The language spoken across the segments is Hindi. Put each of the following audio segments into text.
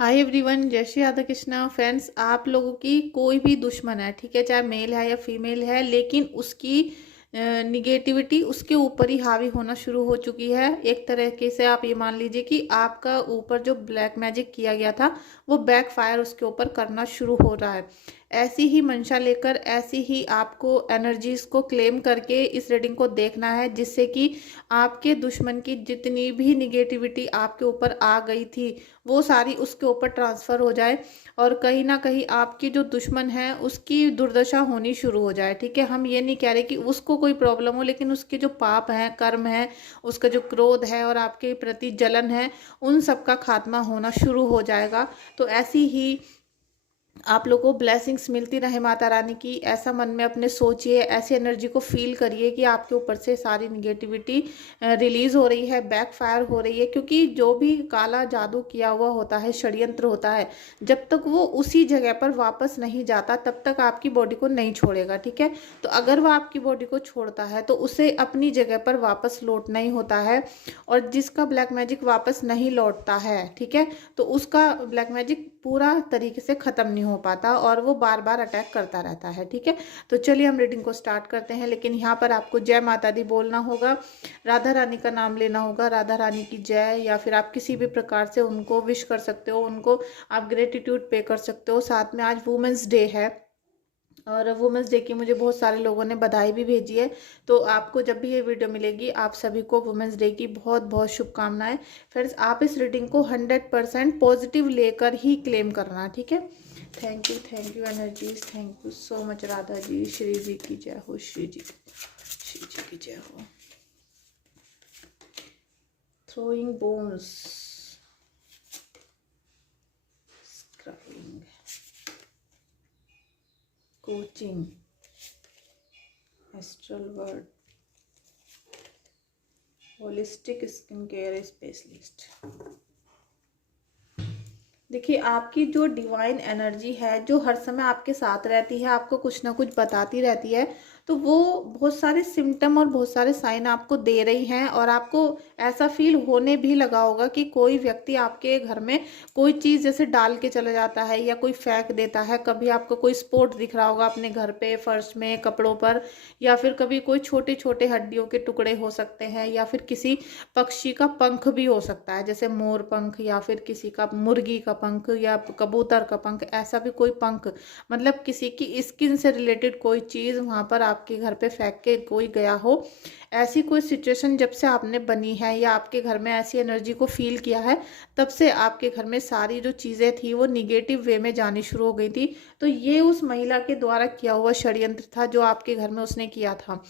हाय एवरीवन, जय श्री राधा कृष्णा। फ्रेंड्स, आप लोगों की कोई भी दुश्मन है, ठीक है, चाहे मेल है या फीमेल है, लेकिन उसकी निगेटिविटी उसके ऊपर ही हावी होना शुरू हो चुकी है। एक तरीके से आप ये मान लीजिए कि आपका ऊपर जो ब्लैक मैजिक किया गया था वो बैकफायर उसके ऊपर करना शुरू हो रहा है। ऐसी ही मंशा लेकर, ऐसी ही आपको एनर्जीज को क्लेम करके इस रीडिंग को देखना है, जिससे कि आपके दुश्मन की जितनी भी निगेटिविटी आपके ऊपर आ गई थी वो सारी उसके ऊपर ट्रांसफ़र हो जाए और कहीं ना कहीं आपकी जो दुश्मन है उसकी दुर्दशा होनी शुरू हो जाए। ठीक है, हम ये नहीं कह रहे कि उसको कोई प्रॉब्लम हो, लेकिन उसके जो पाप हैं, कर्म है, उसका जो क्रोध है और आपके प्रति जलन है, उन सब का खात्मा होना शुरू हो जाएगा। तो ऐसी ही आप लोगों को ब्लेसिंग्स मिलती रहे माता रानी की, ऐसा मन में अपने सोचिए, ऐसी एनर्जी को फील करिए कि आपके ऊपर से सारी निगेटिविटी रिलीज हो रही है, बैकफायर हो रही है। क्योंकि जो भी काला जादू किया हुआ होता है, षड्यंत्र होता है, जब तक वो उसी जगह पर वापस नहीं जाता तब तक आपकी बॉडी को नहीं छोड़ेगा। ठीक है, तो अगर वह आपकी बॉडी को छोड़ता है तो उसे अपनी जगह पर वापस लौटना ही होता है। और जिसका ब्लैक मैजिक वापस नहीं लौटता है, ठीक है, तो उसका ब्लैक मैजिक पूरा तरीके से ख़त्म नहीं हो पाता और वो बार बार अटैक करता रहता है। ठीक है, तो चलिए हम रीडिंग को स्टार्ट करते हैं। लेकिन यहाँ पर आपको जय माता दी बोलना होगा, राधा रानी का नाम लेना होगा, राधा रानी की जय, या फिर आप किसी भी प्रकार से उनको विश कर सकते हो, उनको आप ग्रेटिट्यूड पे कर सकते हो। साथ में आज वुमेंस डे है और वुमेंस डे की मुझे बहुत सारे लोगों ने बधाई भी भेजी है। तो आपको जब भी ये वीडियो मिलेगी, आप सभी को वुमेंस डे की बहुत बहुत शुभकामनाएं। फ्रेंड्स, आप इस रीडिंग को 100% पॉजिटिव लेकर ही क्लेम करना। ठीक है, thank you energies, thank you so much. Radha ji, Shri ji की जय हो, श्री जी की जय हो। Throwing bones, scrubbing, coaching, astral word, holistic skin care specialist. देखिए, आपकी जो डिवाइन एनर्जी है, जो हर समय आपके साथ रहती है, आपको कुछ ना कुछ बताती रहती है, तो वो बहुत सारे सिम्टम और बहुत सारे साइन आपको दे रही हैं। और आपको ऐसा फील होने भी लगा होगा कि कोई व्यक्ति आपके घर में कोई चीज़ जैसे डाल के चला जाता है या कोई फेंक देता है। कभी आपको कोई स्पॉट दिख रहा होगा अपने घर पे, फर्श में, कपड़ों पर, या फिर कभी कोई छोटे छोटे हड्डियों के टुकड़े हो सकते हैं, या फिर किसी पक्षी का पंख भी हो सकता है, जैसे मोर पंख, या फिर किसी का मुर्गी का पंख, या कबूतर का पंख, ऐसा भी कोई पंख, मतलब किसी की स्किन से रिलेटेड कोई चीज़ वहाँ पर आपके घर पे फेंक के कोई गया हो। ऐसी कोई सिचुएशन जब से आपने बनी है या आपके घर में ऐसी एनर्जी को फील किया है, तब से आपके घर में सारी जो चीज़ें थी वो निगेटिव वे में जानी शुरू हो गई थी। तो ये उस महिला के द्वारा किया हुआ षड्यंत्र था जो आपके घर में उसने किया था।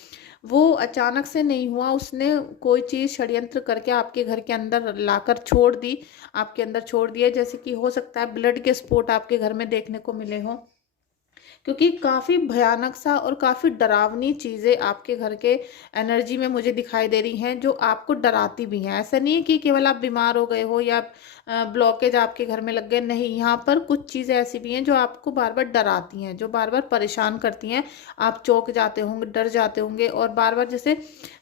वो अचानक से नहीं हुआ, उसने कोई चीज़ षड्यंत्र करके आपके घर के अंदर लाकर छोड़ दी, आपके अंदर छोड़ दिया। जैसे कि हो सकता है ब्लड के स्पॉट आपके घर में देखने को मिले हों, क्योंकि काफ़ी भयानक सा और काफ़ी डरावनी चीज़ें आपके घर के एनर्जी में मुझे दिखाई दे रही हैं, जो आपको डराती भी हैं। ऐसा नहीं है कि केवल आप बीमार हो गए हो या ब्लॉकेज आपके घर में लग गए, नहीं, यहाँ पर कुछ चीज़ें ऐसी भी हैं जो आपको बार बार डराती हैं, जो बार बार परेशान करती हैं। आप चौंक जाते होंगे, डर जाते होंगे, और बार बार जैसे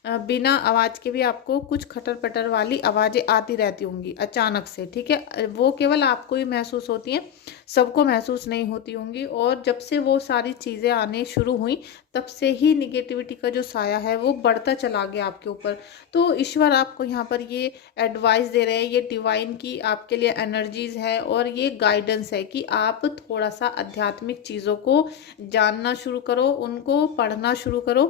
बिना आवाज़ के भी आपको कुछ खटर पटर वाली आवाज़ें आती रहती होंगी अचानक से। ठीक है, वो केवल आपको ही महसूस होती हैं, सबको महसूस नहीं होती होंगी। और जब से वो सारी चीज़ें आने शुरू हुई, तब से ही निगेटिविटी का जो साया है वो बढ़ता चला गया आपके ऊपर। तो ईश्वर आपको यहाँ पर ये एडवाइस दे रहे हैं, ये डिवाइन की आपके लिए एनर्जीज है और ये गाइडेंस है कि आप थोड़ा सा आध्यात्मिक चीज़ों को जानना शुरू करो, उनको पढ़ना शुरू करो।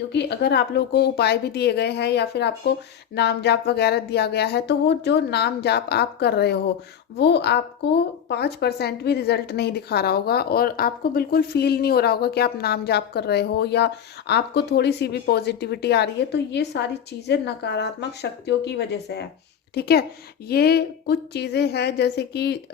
क्योंकि अगर आप लोगों को उपाय भी दिए गए हैं या फिर आपको नाम जाप वगैरह दिया गया है, तो वो जो नाम जाप आप कर रहे हो वो आपको 5% भी रिजल्ट नहीं दिखा रहा होगा, और आपको बिल्कुल फील नहीं हो रहा होगा कि आप नाम जाप कर रहे हो, या आपको थोड़ी सी भी पॉजिटिविटी आ रही है। तो ये सारी चीज़ें नकारात्मक शक्तियों की वजह से है। ठीक है, ये कुछ चीज़ें हैं जैसे कि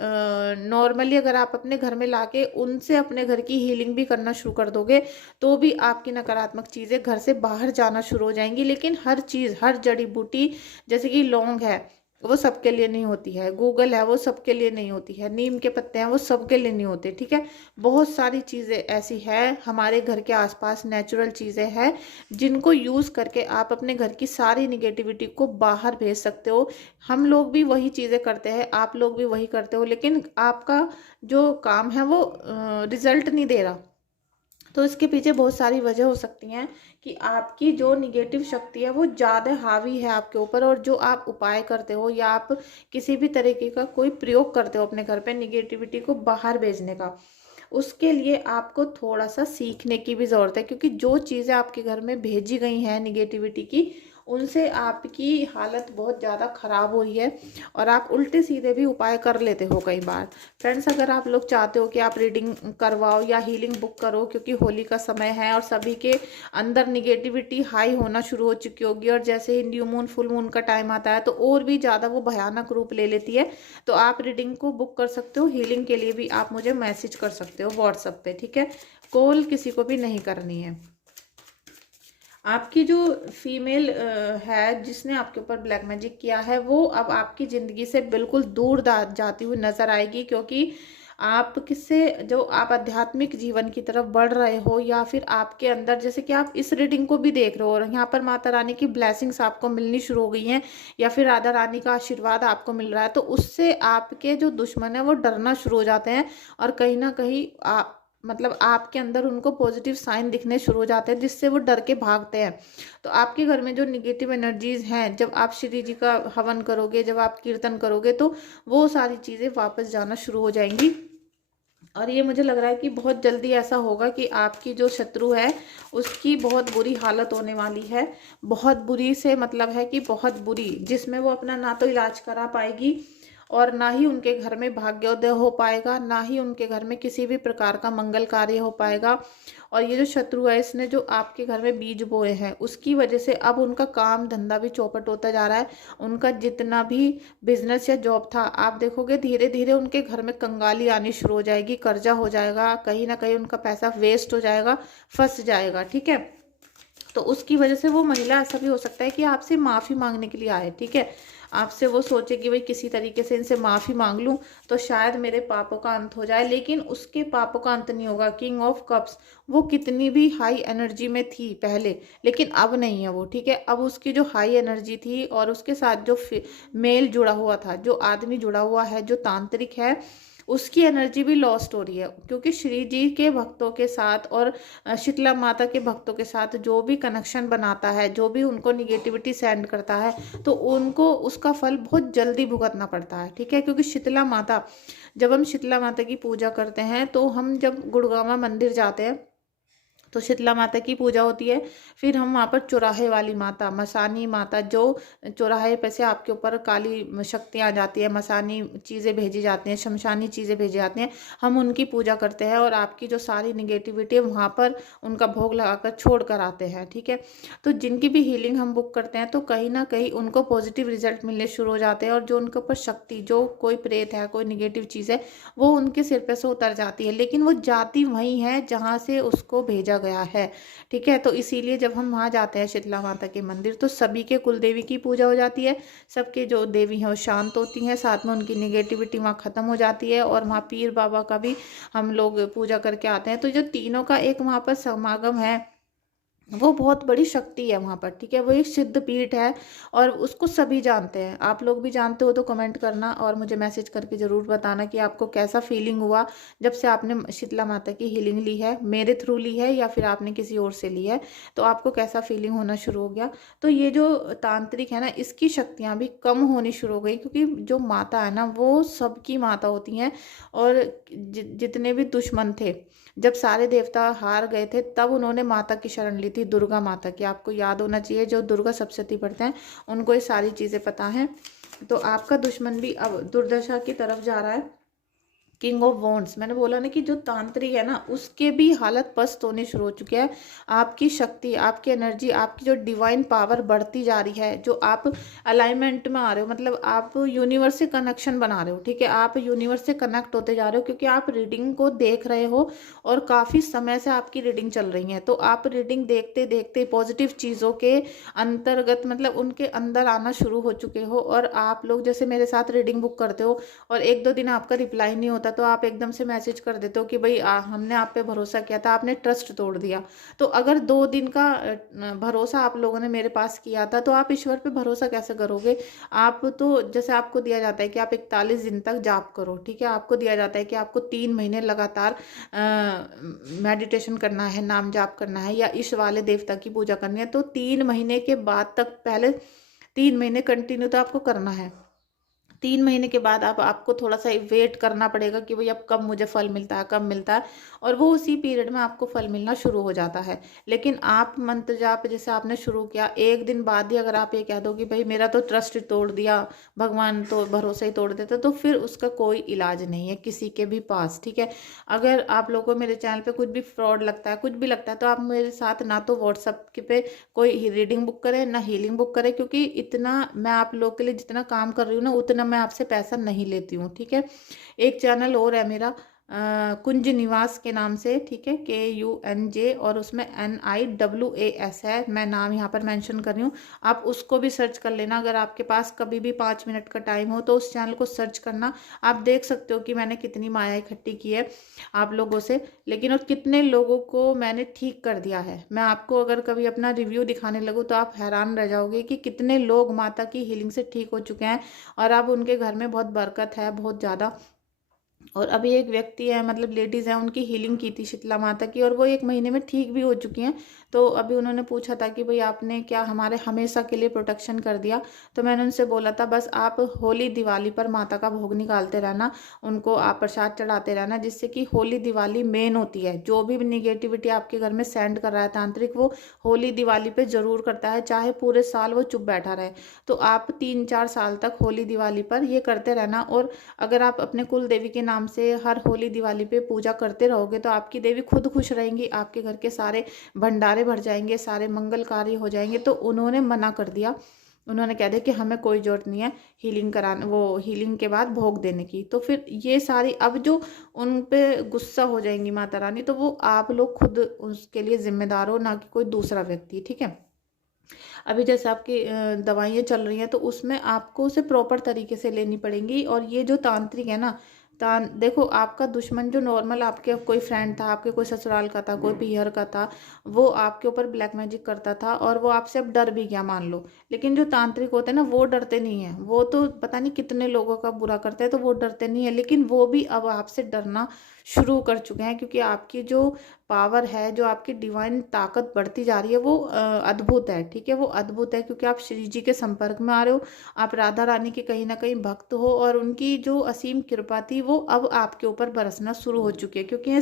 नॉर्मली अगर आप अपने घर में लाके उनसे अपने घर की हीलिंग भी करना शुरू कर दोगे, तो भी आपकी नकारात्मक चीज़ें घर से बाहर जाना शुरू हो जाएंगी। लेकिन हर चीज़, हर जड़ी बूटी, जैसे कि लौंग है, वो सबके लिए नहीं होती है, गूगल है वो सबके लिए नहीं होती है, नीम के पत्ते हैं वो सबके लिए नहीं होते, ठीक है। बहुत सारी चीज़ें ऐसी है हमारे घर के आसपास, नेचुरल चीज़ें हैं जिनको यूज़ करके आप अपने घर की सारी निगेटिविटी को बाहर भेज सकते हो। हम लोग भी वही चीज़ें करते हैं, आप लोग भी वही करते हो, लेकिन आपका जो काम है वो रिजल्ट नहीं दे रहा। तो इसके पीछे बहुत सारी वजह हो सकती हैं कि आपकी जो निगेटिव शक्ति है वो ज़्यादा हावी है आपके ऊपर, और जो आप उपाय करते हो या आप किसी भी तरीके का कोई प्रयोग करते हो अपने घर पे निगेटिविटी को बाहर भेजने का, उसके लिए आपको थोड़ा सा सीखने की भी ज़रूरत है। क्योंकि जो चीज़ें आपके घर में भेजी गई हैं निगेटिविटी की, उनसे आपकी हालत बहुत ज़्यादा ख़राब हो रही है, और आप उल्टे सीधे भी उपाय कर लेते हो कई बार। फ्रेंड्स, अगर आप लोग चाहते हो कि आप रीडिंग करवाओ या हीलिंग बुक करो, क्योंकि होली का समय है और सभी के अंदर निगेटिविटी हाई होना शुरू हो चुकी होगी, और जैसे ही न्यू मून फुल मून का टाइम आता है तो और भी ज़्यादा वो भयानक रूप ले लेती है। तो आप रीडिंग को बुक कर सकते हो। हीलिंग के लिए भी आप मुझे मैसेज कर सकते हो व्हाट्सएप पे, ठीक है। कॉल किसी को भी नहीं करनी है। आपकी जो फीमेल है जिसने आपके ऊपर ब्लैक मैजिक किया है, वो अब आपकी ज़िंदगी से बिल्कुल दूर जाती हुई नज़र आएगी। क्योंकि आप किससे, जो आप आध्यात्मिक जीवन की तरफ बढ़ रहे हो, या फिर आपके अंदर, जैसे कि आप इस रीडिंग को भी देख रहे हो और यहाँ पर माता रानी की ब्लेसिंग्स आपको मिलनी शुरू हो गई हैं, या फिर राधा रानी का आशीर्वाद आपको मिल रहा है, तो उससे आपके जो दुश्मन है वो डरना शुरू हो जाते हैं, और कहीं ना कहीं मतलब आपके अंदर उनको पॉजिटिव साइन दिखने शुरू हो जाते हैं, जिससे वो डर के भागते हैं। तो आपके घर में जो निगेटिव एनर्जीज हैं, जब आप श्री जी का हवन करोगे, जब आप कीर्तन करोगे, तो वो सारी चीज़ें वापस जाना शुरू हो जाएंगी। और ये मुझे लग रहा है कि बहुत जल्दी ऐसा होगा कि आपकी जो शत्रु है उसकी बहुत बुरी हालत होने वाली है। बहुत बुरी से मतलब है कि बहुत बुरी, जिसमें वो अपना ना तो इलाज करा पाएगी, और ना ही उनके घर में भाग्योदय हो पाएगा, ना ही उनके घर में किसी भी प्रकार का मंगल कार्य हो पाएगा। और ये जो शत्रु है, इसने जो आपके घर में बीज बोए हैं, उसकी वजह से अब उनका काम धंधा भी चौपट होता जा रहा है। उनका जितना भी बिजनेस या जॉब था, आप देखोगे धीरे धीरे उनके घर में कंगाली आनी शुरू हो जाएगी, कर्जा हो जाएगा, कहीं ना कहीं उनका पैसा वेस्ट हो जाएगा, फंस जाएगा, ठीक है। तो उसकी वजह से वो महिला, ऐसा भी हो सकता है कि आपसे माफ़ी मांगने के लिए आए, ठीक है। आपसे वो सोचे कि भाई किसी तरीके से इनसे माफ़ी मांग लूं तो शायद मेरे पापों का अंत हो जाए, लेकिन उसके पापों का अंत नहीं होगा। किंग ऑफ कप्स, वो कितनी भी हाई एनर्जी में थी पहले, लेकिन अब नहीं है वो, ठीक है। अब उसकी जो हाई एनर्जी थी और उसके साथ जो मेल जुड़ा हुआ था, जो आदमी जुड़ा हुआ है, जो तांत्रिक है, उसकी एनर्जी भी लॉस्ट हो रही है। क्योंकि श्री जी के भक्तों के साथ और शीतला माता के भक्तों के साथ जो भी कनेक्शन बनाता है, जो भी उनको निगेटिविटी सेंड करता है, तो उनको उसका फल बहुत जल्दी भुगतना पड़ता है, ठीक है। क्योंकि शीतला माता, जब हम शीतला माता की पूजा करते हैं, तो हम जब गुड़गामा मंदिर जाते हैं तो शीतला माता की पूजा होती है। फिर हम वहाँ पर चौराहे वाली माता, मसानी माता, जो चौराहे पे से आपके ऊपर काली शक्तियाँ आ जाती है, मसानी चीज़ें भेजी जाती हैं, शमशानी चीज़ें भेजी जाती हैं, हम उनकी पूजा करते हैं और आपकी जो सारी निगेटिविटी है वहाँ पर उनका भोग लगाकर छोड़ कर आते हैं, ठीक है। तो जिनकी भी हीलिंग हम बुक करते हैं, तो कहीं ना कहीं उनको पॉजिटिव रिजल्ट मिलने शुरू हो जाते हैं, और जो उनके ऊपर शक्ति, जो कोई प्रेत है, कोई निगेटिव चीज़ है, वो उनके सिर पे से उतर जाती है, लेकिन वो जाती वहीं है जहाँ से उसको भेजा गया है, ठीक है। तो इसीलिए जब हम वहाँ जाते हैं शीतला माता के मंदिर, तो सभी के कुल देवी की पूजा हो जाती है, सबके जो देवी हैं वो शांत होती हैं, साथ में उनकी निगेटिविटी वहाँ ख़त्म हो जाती है, और वहाँ पीर बाबा का भी हम लोग पूजा करके आते हैं। तो जो तीनों का एक वहाँ पर समागम है, वो बहुत बड़ी शक्ति है वहाँ पर, ठीक है। वो एक सिद्ध पीठ है और उसको सभी जानते हैं। आप लोग भी जानते हो तो कमेंट करना और मुझे मैसेज करके ज़रूर बताना कि आपको कैसा फीलिंग हुआ जब से आपने शीतला माता की हीलिंग ली है, मेरे थ्रू ली है या फिर आपने किसी और से ली है, तो आपको कैसा फीलिंग होना शुरू हो गया। तो ये जो तांत्रिक है ना, इसकी शक्तियाँ भी कम होनी शुरू हो गई, क्योंकि जो माता है ना वो सबकी माता होती हैं। और जितने भी दुश्मन थे, जब सारे देवता हार गए थे, तब उन्होंने माता की शरण ली थी, दुर्गा माता की। आपको याद होना चाहिए, जो दुर्गा सप्तशती पढ़ते हैं उनको ये सारी चीज़ें पता हैं। तो आपका दुश्मन भी अब दुर्दशा की तरफ जा रहा है, किंग ऑफ वॉन्ड्स, मैंने बोला ना कि जो तांत्रिक है ना उसके भी हालत पस्त होने शुरू हो चुके हैं। आपकी शक्ति, आपकी एनर्जी, आपकी जो डिवाइन पावर बढ़ती जा रही है, जो आप अलाइनमेंट में आ रहे हो, मतलब आप यूनिवर्स से कनेक्शन बना रहे हो, ठीक है, आप यूनिवर्स से कनेक्ट होते जा रहे हो, क्योंकि आप रीडिंग को देख रहे हो और काफ़ी समय से आपकी रीडिंग चल रही है। तो आप रीडिंग देखते देखते पॉजिटिव चीज़ों के अंतर्गत, मतलब उनके अंदर आना शुरू हो चुके हो। और आप लोग जैसे मेरे साथ रीडिंग बुक करते हो और 1-2 दिन आपका रिप्लाई नहीं होता, तो आप एकदम से मैसेज कर देते हो कि भाई हमने आप पे भरोसा किया था, आपने ट्रस्ट तोड़ दिया। तो अगर 2 दिन का भरोसा आप लोगों ने मेरे पास किया था, तो आप ईश्वर पे भरोसा कैसे करोगे? आप तो जैसे आपको दिया जाता है कि आप 41 दिन तक जाप करो, ठीक है, आपको दिया जाता है कि आपको 3 महीने लगातार मेडिटेशन करना है, नाम जाप करना है या इस वाले देवता की पूजा करनी है। तो 3 महीने के बाद तक, पहले 3 महीने कंटिन्यू तो आपको करना है। 3 महीने के बाद आपको थोड़ा सा वेट करना पड़ेगा कि भाई अब कब मुझे फल मिलता है, कब मिलता है, और वो उसी पीरियड में आपको फल मिलना शुरू हो जाता है। लेकिन आप मंत्र जाप जैसे आपने शुरू किया, 1 दिन बाद ही अगर आप ये कह दो कि भाई मेरा तो ट्रस्ट तोड़ दिया, भगवान तो भरोसा ही तोड़ देता, तो फिर उसका कोई इलाज नहीं है किसी के भी पास, ठीक है। अगर आप लोगों को मेरे चैनल पे कुछ भी फ्रॉड लगता है, कुछ भी लगता है, तो आप मेरे साथ ना तो व्हाट्सअप पे कोई रीडिंग बुक करे ना हीलिंग बुक करे, क्योंकि इतना मैं आप लोग के लिए जितना काम कर रही हूँ ना, उतना मैं आपसे पैसा नहीं लेती हूँ, ठीक है। एक चैनल और है मेरा, कुंज निवास के नाम से, ठीक है, KUNJ, और उसमें NIWAS है, मैं नाम यहाँ पर मेंशन कर रही हूँ। आप उसको भी सर्च कर लेना, अगर आपके पास कभी भी 5 मिनट का टाइम हो तो उस चैनल को सर्च करना। आप देख सकते हो कि मैंने कितनी माया इकट्ठी की है आप लोगों से, लेकिन और कितने लोगों को मैंने ठीक कर दिया है। मैं आपको अगर कभी अपना रिव्यू दिखाने लगूँ तो आप हैरान रह जाओगे कि कितने लोग माता की हीलिंग से ठीक हो चुके हैं, और अब उनके घर में बहुत बरकत है, बहुत ज़्यादा। और अभी एक व्यक्ति है, मतलब लेडीज़ हैं, उनकी हीलिंग की थी शीतला माता की, और वो 1 महीने में ठीक भी हो चुकी हैं। तो अभी उन्होंने पूछा था कि भाई आपने क्या हमारे हमेशा के लिए प्रोटेक्शन कर दिया? तो मैंने उनसे बोला था बस आप होली दिवाली पर माता का भोग निकालते रहना, उनको आप प्रसाद चढ़ाते रहना, जिससे कि होली दिवाली मेन होती है। जो भी निगेटिविटी आपके घर में सेंड कर रहा है तांत्रिक, वो होली दिवाली पे ज़रूर करता है, चाहे पूरे साल वो चुप बैठा रहे। तो आप 3-4 साल तक होली दिवाली पर ये करते रहना। और अगर आप अपने कुल देवी के नाम से हर होली दिवाली पे पूजा करते रहोगे, तो आपकी देवी खुद खुश रहेंगी, आपके घर के सारे भंडारे भर जाएंगे, सारे मंगल कार्य हो जाएंगे। तो उन्होंने मना कर दिया, उन्होंने कह दिया कि हमें कोई जरूरत नहीं है हीलिंग कराने, वो हीलिंग के बाद भोग देने की। तो फिर ये सारी अब जो उन पे गुस्सा हो जाएंगी माता रानी, तो वो आप लोग खुद उसके लिए जिम्मेदार हो, ना कि कोई दूसरा व्यक्ति, ठीक है। अभी जैसे आपकी दवाइयाँ चल रही हैं, तो उसमें आपको उसे प्रॉपर तरीके से लेनी पड़ेंगी। और ये जो तांत्रिक है ना, देखो आपका दुश्मन जो नॉर्मल आपके कोई फ्रेंड था, आपके कोई ससुराल का था, कोई पीहर का था, वो आपके ऊपर ब्लैक मैजिक करता था और वो आपसे अब डर भी गया मान लो। लेकिन जो तांत्रिक होते हैं ना, वो डरते नहीं है, वो तो पता नहीं कितने लोगों का बुरा करते हैं, तो वो डरते नहीं है। लेकिन वो भी अब आपसे डरना शुरू कर चुके हैं, क्योंकि आपकी जो पावर है, जो आपकी डिवाइन ताकत बढ़ती जा रही है, वो अद्भुत है, ठीक है, वो अद्भुत है। क्योंकि आप श्री जी के संपर्क में आ रहे हो, आप राधा रानी के कहीं ना कहीं भक्त हो, और उनकी जो असीम कृपा थी वो अब आपके ऊपर बरसना शुरू हो चुकी है। क्योंकि ये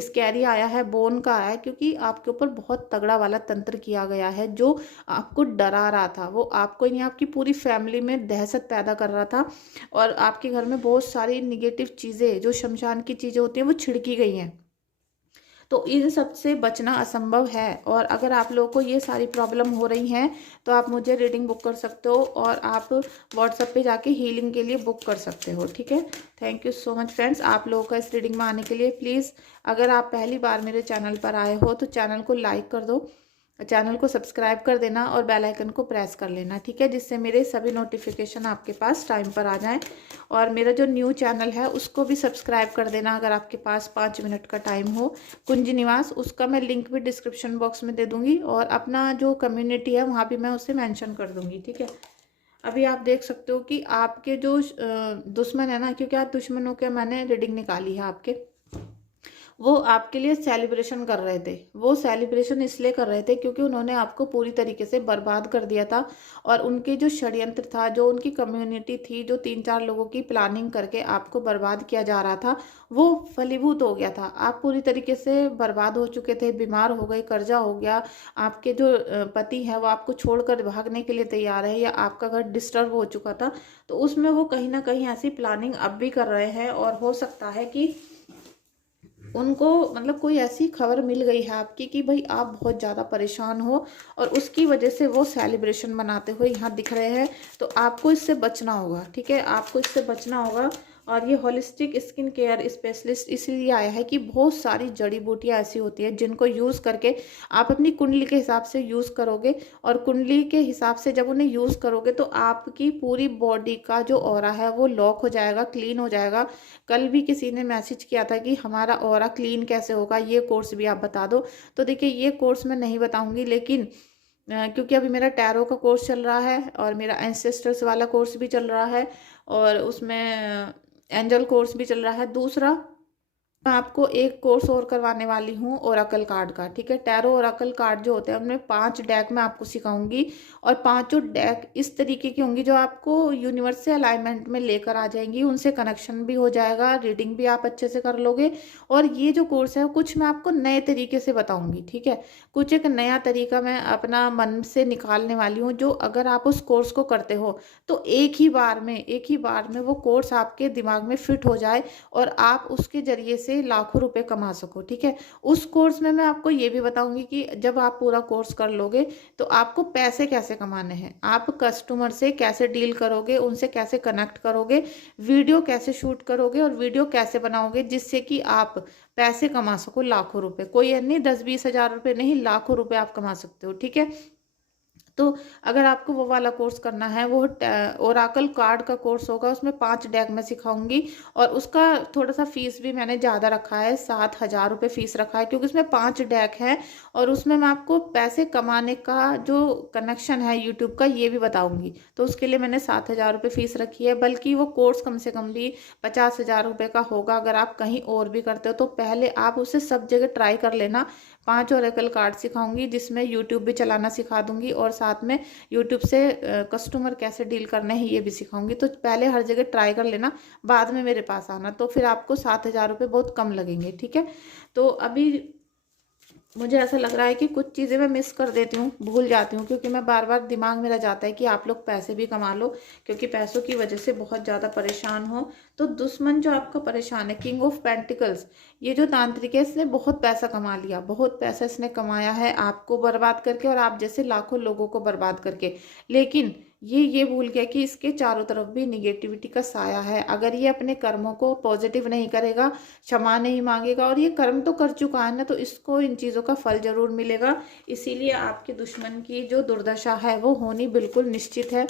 स्कैरी आया है, बोन का आया है, क्योंकि आपके ऊपर बहुत तगड़ा वाला तंत्र किया गया है, जो आपको डरा रहा था। वो आपको ही नहीं, आपकी पूरी फैमिली में दहशत पैदा कर रहा था, और आपके घर में बहुत सारी निगेटिव चीज़ें, जो शमशान की चीज़ें होती हैं, वो छिड़की गई हैं। तो इन सब से बचना असंभव है। और अगर आप लोगों को ये सारी प्रॉब्लम हो रही हैं, तो आप मुझे रीडिंग बुक कर सकते हो, और आप व्हाट्सएप पे जाके हीलिंग के लिए बुक कर सकते हो, ठीक है। Thank you so much friends, आप लोगों का इस रीडिंग में आने के लिए। प्लीज़ अगर आप पहली बार मेरे चैनल पर आए हो, तो चैनल को लाइक कर दो, चैनल को सब्सक्राइब कर देना, और बेल आइकन को प्रेस कर लेना, ठीक है, जिससे मेरे सभी नोटिफिकेशन आपके पास टाइम पर आ जाएं। और मेरा जो न्यू चैनल है उसको भी सब्सक्राइब कर देना, अगर आपके पास 5 मिनट का टाइम हो, कुंज निवास, उसका मैं लिंक भी डिस्क्रिप्शन बॉक्स में दे दूँगी, और अपना जो कम्युनिटी है वहाँ भी मैं उसे मैंशन कर दूँगी, ठीक है। अभी आप देख सकते हो कि आपके जो दुश्मन है ना, क्योंकि आज दुश्मनों के मैंने रीडिंग निकाली है आपके, वो आपके लिए सेलिब्रेशन कर रहे थे। वो सेलिब्रेशन इसलिए कर रहे थे क्योंकि उन्होंने आपको पूरी तरीके से बर्बाद कर दिया था, और उनके जो षड्यंत्र था, जो उनकी कम्युनिटी थी, जो 3-4 लोगों की प्लानिंग करके आपको बर्बाद किया जा रहा था, वो फलीभूत हो गया था। आप पूरी तरीके से बर्बाद हो चुके थे, बीमार हो गए, कर्जा हो गया, आपके जो पति हैं वो आपको छोड़कर भागने के लिए तैयार है, या आपका घर डिस्टर्ब हो चुका था। तो उसमें वो कहीं ना कहीं ऐसी प्लानिंग अब भी कर रहे हैं, और हो सकता है कि उनको मतलब कोई ऐसी खबर मिल गई है आपकी कि भाई आप बहुत ज़्यादा परेशान हो, और उसकी वजह से वो सेलिब्रेशन मनाते हुए यहाँ दिख रहे हैं। तो आपको इससे बचना होगा, ठीक है, आपको इससे बचना होगा। और ये होलिस्टिक स्किन केयर स्पेशलिस्ट इसलिए आया है कि बहुत सारी जड़ी बूटियाँ ऐसी होती है जिनको यूज़ करके आप अपनी कुंडली के हिसाब से यूज़ करोगे, और कुंडली के हिसाब से जब उन्हें यूज़ करोगे तो आपकी पूरी बॉडी का जो ऑरा है वो लॉक हो जाएगा, क्लीन हो जाएगा। कल भी किसी ने मैसेज किया था कि हमारा ऑरा क्लीन कैसे होगा, ये कोर्स भी आप बता दो। तो देखिए, ये कोर्स मैं नहीं बताऊंगी, लेकिन क्योंकि अभी मेरा टैरो का कोर्स चल रहा है, और मेरा एंसेस्टर्स वाला कोर्स भी चल रहा है, और उसमें एंजल कोर्स भी चल रहा है। दूसरा, मैं आपको एक कोर्स और करवाने वाली हूँ ओराकल कार्ड का, ठीक है। टैरो ओराकल कार्ड जो होते हैं उनमें 5 डेक मैं आपको सिखाऊंगी, और 5 डेक इस तरीके की होंगी जो आपको यूनिवर्स से अलाइनमेंट में लेकर आ जाएंगी। उनसे कनेक्शन भी हो जाएगा, रीडिंग भी आप अच्छे से कर लोगे। और ये जो कोर्स है कुछ मैं आपको नए तरीके से बताऊंगी, ठीक है। कुछ एक नया तरीका मैं अपना मन से निकालने वाली हूँ, जो अगर आप उस कोर्स को करते हो तो एक ही बार में वो कोर्स आपके दिमाग में फिट हो जाए, और आप उसके जरिए से लाखों रुपए कमा सको, ठीक है। उस कोर्स में मैं आपको ये भी बताऊंगी कि जब आप पूरा कोर्स कर लोगे तो आपको पैसे कैसे कमाने हैं, आप कस्टमर से कैसे डील करोगे, उनसे कैसे कनेक्ट करोगे, वीडियो कैसे शूट करोगे, और वीडियो कैसे बनाओगे जिससे कि आप पैसे कमा सको लाखों रुपए। कोई है नहीं 10-20 हजार रुपये नहीं, लाखों रुपए आप कमा सकते हो, ठीक है। तो अगर आपको वो वाला कोर्स करना है, वो ओराकल कार्ड का कोर्स होगा, उसमें 5 डेक मैं सिखाऊंगी, और उसका थोड़ा सा फीस भी मैंने ज़्यादा रखा है, 7,000 रुपये फीस रखा है, क्योंकि उसमें 5 डेक है, और उसमें मैं आपको पैसे कमाने का जो कनेक्शन है यूट्यूब का ये भी बताऊंगी। तो उसके लिए मैंने 7,000 रुपये फीस रखी है, बल्कि वो कोर्स कम से कम भी 50,000 रुपये का होगा अगर आप कहीं और भी करते हो। तो पहले आप उसे सब जगह ट्राई कर लेना। 5 ओरेकल कार्ड सिखाऊंगी, जिसमें यूट्यूब भी चलाना सिखा दूंगी, और साथ में यूट्यूब से कस्टमर कैसे डील करना है ये भी सिखाऊंगी। तो पहले हर जगह ट्राई कर लेना, बाद में मेरे पास आना, तो फिर आपको 7,000 रुपये बहुत कम लगेंगे, ठीक है। तो अभी मुझे ऐसा लग रहा है कि कुछ चीज़ें मैं मिस कर देती हूँ, भूल जाती हूँ, क्योंकि मैं बार बार दिमाग मेरा जाता है कि आप लोग पैसे भी कमा लो, क्योंकि पैसों की वजह से बहुत ज़्यादा परेशान हो। तो दुश्मन जो आपका परेशान है, किंग ऑफ पेंटिकल्स, ये जो तांत्रिक है इसने बहुत पैसा कमा लिया, बहुत पैसा इसने कमाया है आपको बर्बाद करके, और आप जैसे लाखों लोगों को बर्बाद करके। लेकिन ये भूल गया कि इसके चारों तरफ भी निगेटिविटी का साया है। अगर ये अपने कर्मों को पॉजिटिव नहीं करेगा, क्षमा नहीं मांगेगा, और ये कर्म तो कर चुका है ना, तो इसको इन चीज़ों का फल जरूर मिलेगा। इसीलिए आपके दुश्मन की जो दुर्दशा है वो होनी बिल्कुल निश्चित है,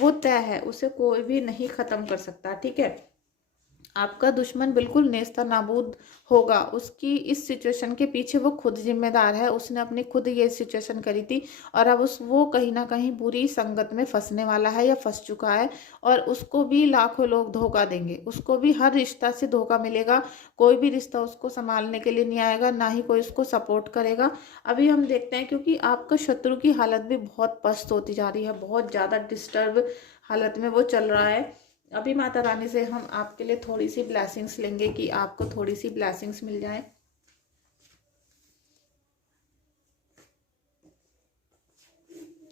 वो तय है, उसे कोई भी नहीं खत्म कर सकता, ठीक है। आपका दुश्मन बिल्कुल नेस्ता नाबूद होगा। उसकी इस सिचुएशन के पीछे वो खुद जिम्मेदार है, उसने अपनी खुद ये सिचुएशन करी थी, और अब वो कहीं ना कहीं बुरी संगत में फंसने वाला है या फंस चुका है, और उसको भी लाखों लोग धोखा देंगे, उसको भी हर रिश्ता से धोखा मिलेगा। कोई भी रिश्ता उसको संभालने के लिए नहीं आएगा, ना ही कोई उसको सपोर्ट करेगा। अभी हम देखते हैं, क्योंकि आपका शत्रु की हालत भी बहुत पस्त होती जा रही है, बहुत ज़्यादा डिस्टर्ब हालत में वो चल रहा है। अभी माता रानी से हम आपके लिए थोड़ी सी ब्लेसिंग्स लेंगे कि आपको थोड़ी सी ब्लेसिंग्स मिल जाए।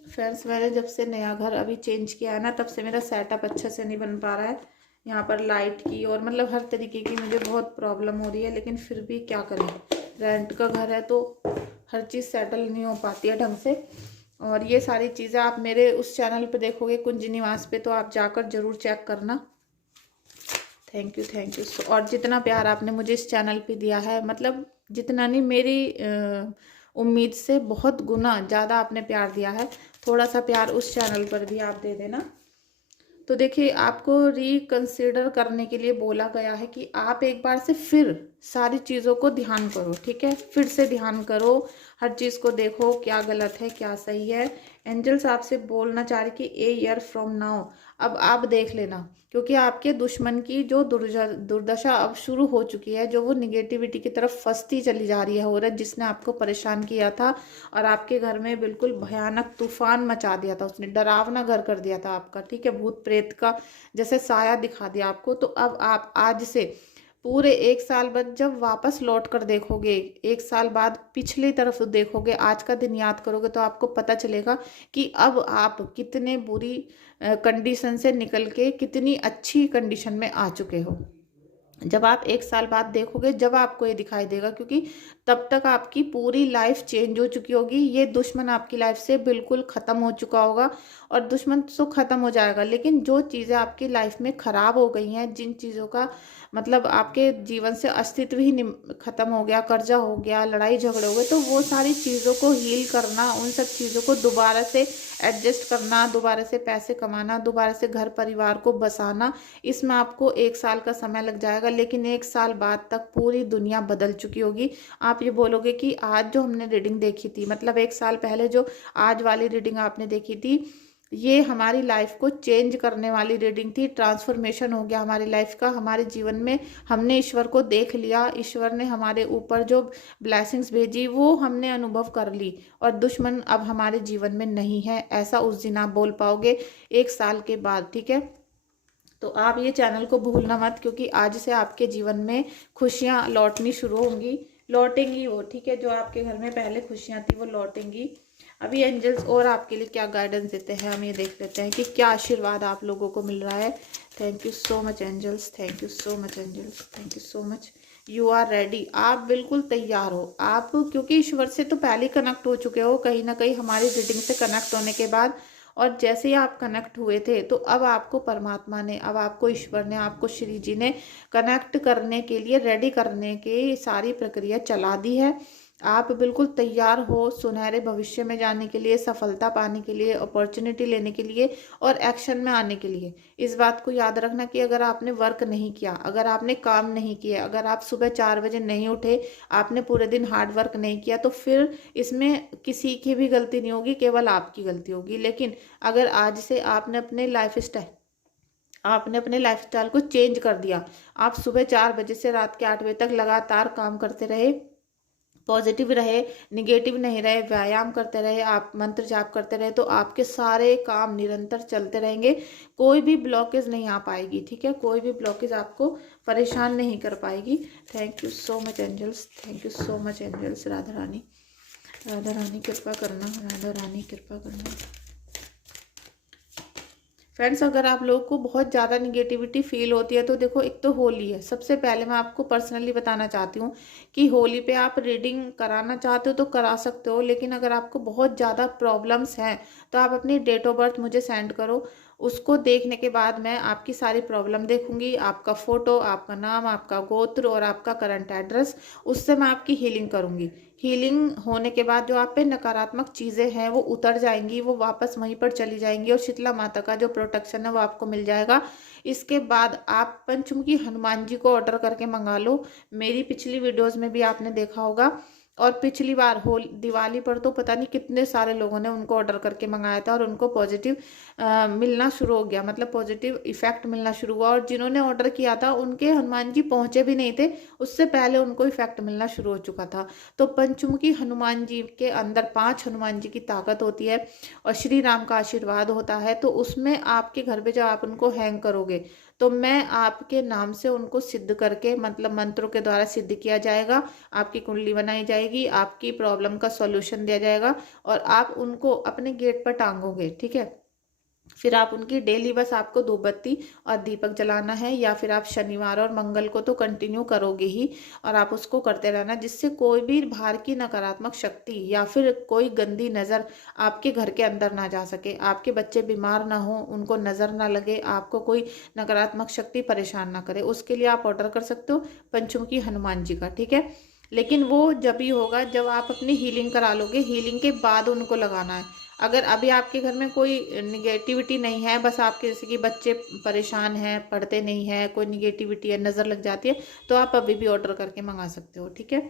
फ्रेंड्स, मैंने जब से नया घर अभी चेंज किया है ना, तब से मेरा सेटअप अच्छे से नहीं बन पा रहा है। यहाँ पर लाइट की और मतलब हर तरीके की मुझे बहुत प्रॉब्लम हो रही है, लेकिन फिर भी क्या करें, रेंट का घर है तो हर चीज़ सेटल नहीं हो पाती है ढंग से। और ये सारी चीज़ें आप मेरे उस चैनल पे देखोगे, कुंज निवास पे, तो आप जाकर ज़रूर चेक करना। Thank you. और जितना प्यार आपने मुझे इस चैनल पे दिया है, मतलब जितना नहीं, मेरी उम्मीद से बहुत गुना ज़्यादा आपने प्यार दिया है। थोड़ा सा प्यार उस चैनल पर भी आप दे देना। तो देखिए, आपको रिकंसिडर करने के लिए बोला गया है कि आप एक बार से फिर सारी चीज़ों को ध्यान करो, ठीक है। फिर से ध्यान करो, हर चीज़ को देखो क्या गलत है क्या सही है। एंजल्स आपसे बोलना चाह रहे कि ए ईयर फ्रॉम नाउ अब आप देख लेना, क्योंकि आपके दुश्मन की जो दुर्दशा अब शुरू हो चुकी है, जो वो निगेटिविटी की तरफ फंसती चली जा रही है औरत, जिसने आपको परेशान किया था और आपके घर में बिल्कुल भयानक तूफान मचा दिया था, उसने डरावना घर कर दिया था आपका, ठीक है, भूत प्रेत का जैसे साया दिखा दिया आपको। तो अब आप आज से पूरे 1 साल बाद जब वापस लौट कर देखोगे, 1 साल बाद पिछली तरफ देखोगे, आज का दिन याद करोगे, तो आपको पता चलेगा कि अब आप कितने बुरी कंडीशन से निकल के कितनी अच्छी कंडीशन में आ चुके हो। जब आप 1 साल बाद देखोगे, जब आपको ये दिखाई देगा, क्योंकि तब तक आपकी पूरी लाइफ चेंज हो चुकी होगी, ये दुश्मन आपकी लाइफ से बिल्कुल ख़त्म हो चुका होगा। और दुश्मन तो ख़त्म हो जाएगा, लेकिन जो चीज़ें आपकी लाइफ में ख़राब हो गई हैं, जिन चीज़ों का मतलब आपके जीवन से अस्तित्व ही ख़त्म हो गया, कर्जा हो गया, लड़ाई झगड़े हो गए, तो वो सारी चीज़ों को हील करना, उन सब चीज़ों को दोबारा से एडजस्ट करना, दोबारा से पैसे कमाना, दोबारा से घर परिवार को बसाना, इसमें आपको 1 साल का समय लग जाएगा। लेकिन 1 साल बाद तक पूरी दुनिया बदल चुकी होगी। आप ये बोलोगे कि आज जो हमने रीडिंग देखी थी, मतलब 1 साल पहले जो आज वाली रीडिंग आपने देखी थी, ये हमारी लाइफ को चेंज करने वाली रीडिंग थी, ट्रांसफॉर्मेशन हो गया हमारी लाइफ का, हमारे जीवन में हमने ईश्वर को देख लिया, ईश्वर ने हमारे ऊपर जो ब्लेसिंग्स भेजी वो हमने अनुभव कर ली, और दुश्मन अब हमारे जीवन में नहीं है, ऐसा उस दिन आप बोल पाओगे 1 साल के बाद, ठीक है। तो आप ये चैनल को भूलना मत, क्योंकि आज से आपके जीवन में खुशियाँ लौटनी शुरू होंगी, लौटेंगी वो, ठीक है, जो आपके घर में पहले खुशियाँ थी वो लौटेंगी। अभी एंजल्स और आपके लिए क्या गाइडेंस देते हैं, हम ये देख लेते हैं कि क्या आशीर्वाद आप लोगों को मिल रहा है। Thank you so much angels, thank you so much angels, thank you so much. You are ready, आप बिल्कुल तैयार हो आप, क्योंकि ईश्वर से तो पहले ही कनेक्ट हो चुके हो कहीं ना कहीं हमारी रीडिंग से कनेक्ट होने के बाद। और जैसे ही आप कनेक्ट हुए थे, तो अब आपको परमात्मा ने, अब आपको ईश्वर ने, आपको श्री जी ने कनेक्ट करने के लिए, रेडी करने की सारी प्रक्रिया चला दी है। आप बिल्कुल तैयार हो सुनहरे भविष्य में जाने के लिए, सफलता पाने के लिए, अपॉर्चुनिटी लेने के लिए और एक्शन में आने के लिए। इस बात को याद रखना कि अगर आपने वर्क नहीं किया, अगर आपने काम नहीं किया, अगर आप सुबह 4 बजे नहीं उठे, आपने पूरे दिन हार्ड वर्क नहीं किया, तो फिर इसमें किसी की भी गलती नहीं होगी, केवल आपकी गलती होगी। लेकिन अगर आज से आपने अपने लाइफस्टाइल को चेंज कर दिया, आप सुबह 4 बजे से रात के 8 बजे तक लगातार काम करते रहे, पॉजिटिव रहे, निगेटिव नहीं रहे, व्यायाम करते रहे, आप मंत्र जाप करते रहे, तो आपके सारे काम निरंतर चलते रहेंगे, कोई भी ब्लॉकेज नहीं आ पाएगी, ठीक है, कोई भी ब्लॉकेज आपको परेशान नहीं कर पाएगी। Thank you so much angels, thank you so much angels. Radha Rani, Radha Rani कृपा करना, राधा रानी कृपा करना। फ्रेंड्स, अगर आप लोगों को बहुत ज़्यादा निगेटिविटी फील होती है, तो देखो, एक तो होली है, सबसे पहले मैं आपको पर्सनली बताना चाहती हूँ कि होली पे आप रीडिंग कराना चाहते हो तो करा सकते हो, लेकिन अगर आपको बहुत ज़्यादा प्रॉब्लम्स हैं तो आप अपनी डेट ऑफ बर्थ मुझे सेंड करो, उसको देखने के बाद मैं आपकी सारी प्रॉब्लम देखूंगी, आपका फ़ोटो, आपका नाम, आपका गोत्र और आपका करंट एड्रेस, उससे मैं आपकी हीलिंग करूंगी। हीलिंग होने के बाद जो आप पे नकारात्मक चीज़ें हैं वो उतर जाएंगी, वो वापस वहीं पर चली जाएंगी, और शीतला माता का जो प्रोटेक्शन है वो आपको मिल जाएगा। इसके बाद आप पंचमुखी हनुमान जी को ऑर्डर करके मंगा लो, मेरी पिछली वीडियोस में भी आपने देखा होगा। और पिछली बार दिवाली पर तो पता नहीं कितने सारे लोगों ने उनको ऑर्डर करके मंगाया था और उनको पॉजिटिव मिलना शुरू हो गया, मतलब पॉजिटिव इफेक्ट मिलना शुरू हुआ। और जिन्होंने ऑर्डर किया था उनके हनुमान जी पहुंचे भी नहीं थे, उससे पहले उनको इफेक्ट मिलना शुरू हो चुका था। तो पंचमुखी हनुमान जी के अंदर 5 हनुमान जी की ताकत होती है और श्री राम का आशीर्वाद होता है, तो उसमें आपके घर पे जब आप उनको हैंग करोगे, तो मैं आपके नाम से उनको सिद्ध करके, मतलब मंत्रों के द्वारा सिद्ध किया जाएगा, आपकी कुंडली बनाई जाएगी, आपकी प्रॉब्लम का सॉल्यूशन दिया जाएगा, और आप उनको अपने गेट पर टांगोगे, ठीक है। फिर आप उनकी डेली बस आपको धूप बत्ती और दीपक जलाना है, या फिर आप शनिवार और मंगल को तो कंटिन्यू करोगे ही, और आप उसको करते रहना, जिससे कोई भी बाहर की नकारात्मक शक्ति या फिर कोई गंदी नज़र आपके घर के अंदर ना जा सके, आपके बच्चे बीमार ना हो, उनको नज़र ना लगे, आपको कोई नकारात्मक शक्ति परेशान ना करे। उसके लिए आप ऑर्डर कर सकते हो पंचमुखी हनुमान जी का, ठीक है। लेकिन वो जब भी होगा जब आप अपनी हीलिंग करा लोगे, हीलिंग के बाद उनको लगाना है। अगर अभी आपके घर में कोई निगेटिविटी नहीं है, बस आपके जैसे कि बच्चे परेशान हैं, पढ़ते नहीं हैं, कोई निगेटिविटी है, नज़र लग जाती है, तो आप अभी भी ऑर्डर करके मंगा सकते हो, ठीक है।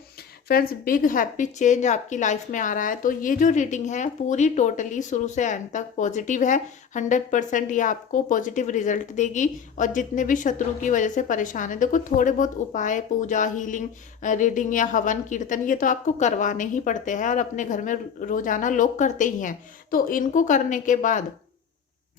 फ्रेंड्स, बिग हैप्पी चेंज आपकी लाइफ में आ रहा है। तो ये जो रीडिंग है पूरी टोटली शुरू से एंड तक पॉजिटिव है, 100% ये आपको पॉजिटिव रिजल्ट देगी। और जितने भी शत्रु की वजह से परेशान है, देखो थोड़े बहुत उपाय, पूजा, हीलिंग, रीडिंग या हवन कीर्तन ये तो आपको करवाने ही पड़ते हैं और अपने घर में रोजाना लोग करते ही हैं। तो इनको करने के बाद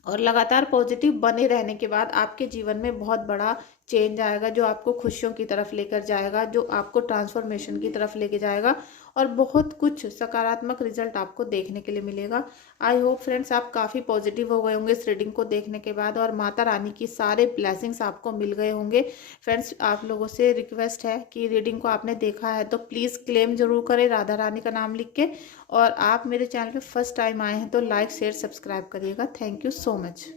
और लगातार पॉजिटिव बने रहने के बाद आपके जीवन में बहुत बड़ा चेंज आएगा, जो आपको खुशियों की तरफ लेकर जाएगा, जो आपको ट्रांसफॉर्मेशन की तरफ लेके जाएगा और बहुत कुछ सकारात्मक रिजल्ट आपको देखने के लिए मिलेगा। आई होप फ्रेंड्स आप काफ़ी पॉजिटिव हो गए होंगे इस रीडिंग को देखने के बाद और माता रानी की सारे ब्लेसिंग्स आपको मिल गए होंगे। फ्रेंड्स आप लोगों से रिक्वेस्ट है कि रीडिंग को आपने देखा है तो प्लीज़ क्लेम जरूर करें राधा रानी का नाम लिख के। और आप मेरे चैनल पे फर्स्ट टाइम आए हैं तो लाइक शेयर सब्सक्राइब करिएगा। Thank you so much.